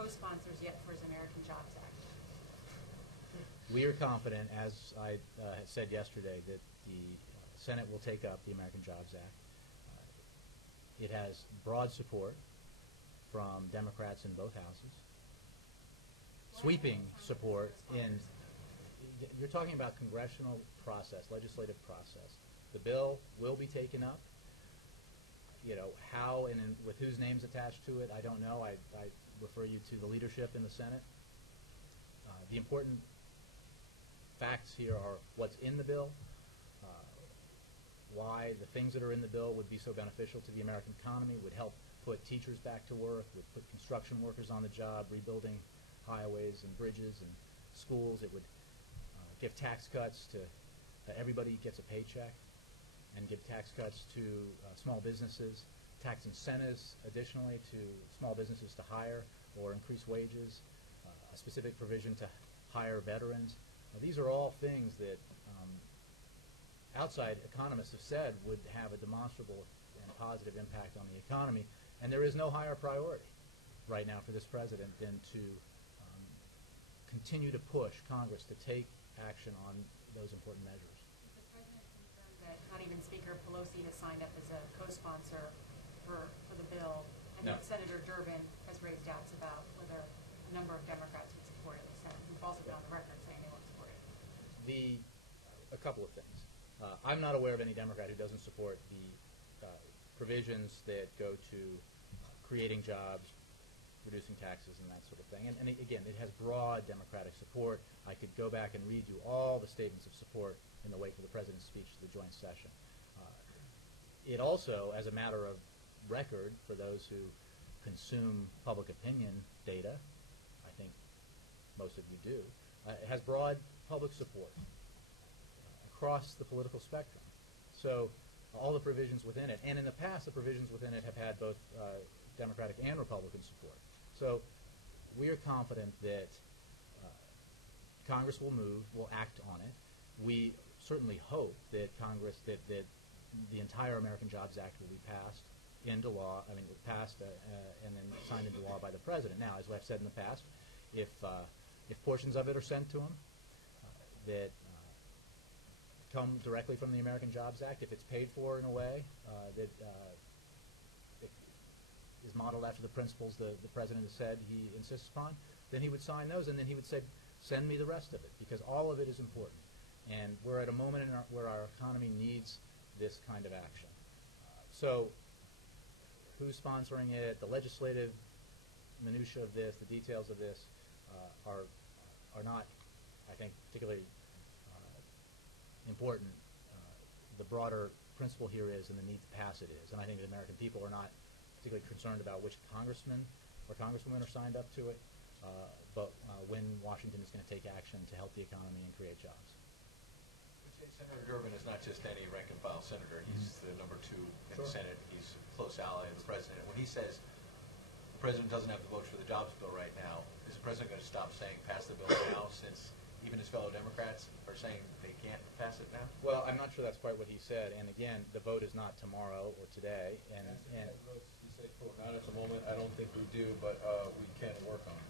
co-sponsors yet for his American Jobs Act? We are confident, as I said yesterday, that the Senate will take up the American Jobs Act. It has broad support from Democrats in both houses. Sweeping support in, you're talking about congressional process, legislative process. The bill will be taken up. You know, how and with whose names attached to it, I don't know. I refer you to the leadership in the Senate. The important facts here are what's in the bill, why the things that are in the bill would be so beneficial to the American economy, would help put teachers back to work, would put construction workers on the job, rebuilding highways and bridges and schools. It would give tax cuts to everybody gets a paycheck, and give tax cuts to small businesses, tax incentives additionally to small businesses to hire or increase wages, a specific provision to hire veterans. These are all things that outside economists have said would have a demonstrable and positive impact on the economy, and there is no higher priority right now for this president than to continue to push Congress to take action on those important measures. The president confirmed that not even Speaker Pelosi has signed up as a co-sponsor for the bill, and No. that Senator Durbin has raised doubts about whether a number of Democrats would support it in the Senate. We've also been on the record saying they won't support it. A couple of things. I'm not aware of any Democrat who doesn't support the provisions that go to creating jobs, reducing taxes, and that sort of thing. And again, it has broad Democratic support. I could go back and read you all the statements of support in the wake of the President's speech to the joint session. It also, as a matter of record for those who consume public opinion data, I think most of you do, it has broad public support across the political spectrum. So all the provisions within it, and in the past the provisions within it have had both Democratic and Republican support. So we are confident that Congress will move, will act on it. We certainly hope that Congress, that the entire American Jobs Act will be passed into law, passed and then signed into law by the President. Now, as I've said in the past, if portions of it are sent to him that come directly from the American Jobs Act, if it's paid for in a way that is modeled after the principles the President has said he insists upon, then he would sign those, and then he would say, send me the rest of it, because all of it is important. And we're at a moment where our economy needs this kind of action. So who's sponsoring it, the legislative minutia of this, the details of this are not, I think, particularly important. The broader principle here is, and the need to pass it is. And I think the American people are not particularly concerned about which congressmen or congresswomen are signed up to it, but when Washington is going to take action to help the economy and create jobs. Senator Durbin is not just any rank-and-file senator. He's the #2 in the Senate. He's a close ally of the President. When he says the President doesn't have the votes for the jobs bill right now, is the President going to stop saying pass the bill now, since even his fellow Democrats are saying they can't pass it now? Well, I'm not sure that's quite what he said. And again, the vote is not tomorrow or today. And votes, he said, quote, not at the moment. I don't think we do, but we can work on it.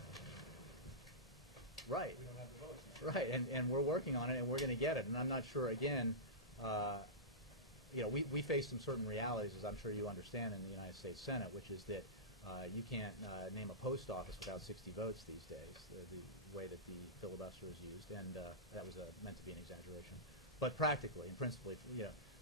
Right. We don't have the votes now. Right, and we're working on it, and we're going to get it. And I'm not sure, again, we face some certain realities, as I'm sure you understand, in the United States Senate, which is that you can't name a post office without 60 votes these days, the way that the filibuster is used. And that was meant to be an exaggeration. But practically and principally,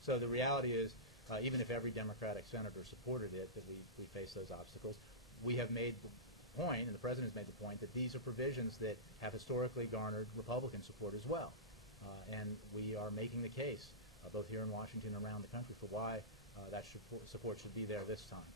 so the reality is, even if every Democratic senator supported it, that we face those obstacles. We have made the point, and the President has made the point, that these are provisions that have historically garnered Republican support as well. And we are making the case, both here in Washington and around the country, for why that support should be there this time.